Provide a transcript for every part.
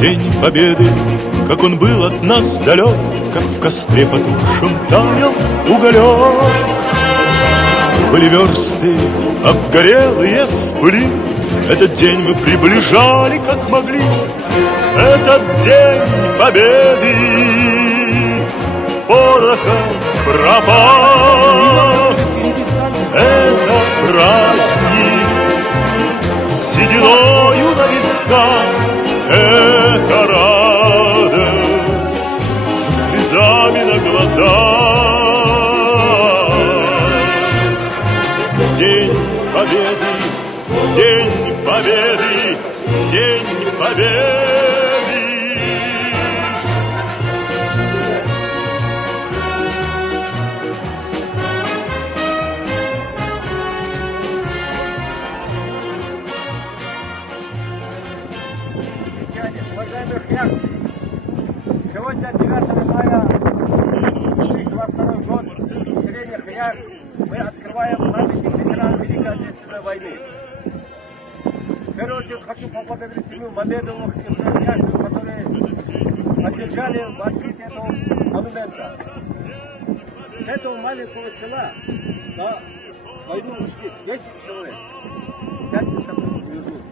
День Победы, как он был от нас далек, как в костре потухшем таял уголек. Были версты обгорелые в пыли, этот день мы приближали как могли. Этот день Победы порохом пропах. Это праздник сединою на висках, это радость со слезами на глазах. День Победы, День Победы, День Победы. Уважаемых ярцев, сегодня 9 мая 2022 год, в селе Хаяр мы открываем памятник ветеранам Великой Отечественной войны. В первую очередь хочу поблагодарить семью Мамедовых и всех ярцев, которые поддержали в открытии этого монумента. С этого маленького села на войну ушли 10 человек, 5 из которых не вернулись.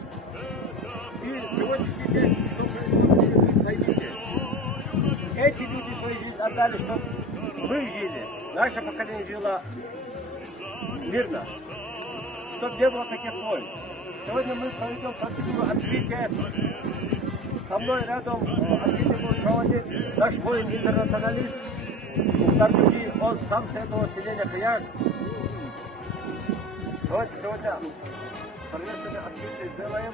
И сегодняшний день, что происходит, вы поймите. Эти люди свою жизнь отдали, чтобы мы жили, наше поколение жило мирно, чтобы не было таких войн. Сегодня мы проведем процедуру открытия. Со мной рядом открытие будет проводить наш воин-интернационалист Мухтарчуки, он сам с этого селения Хаяр. Давайте сегодня торжественное открытие сделаем.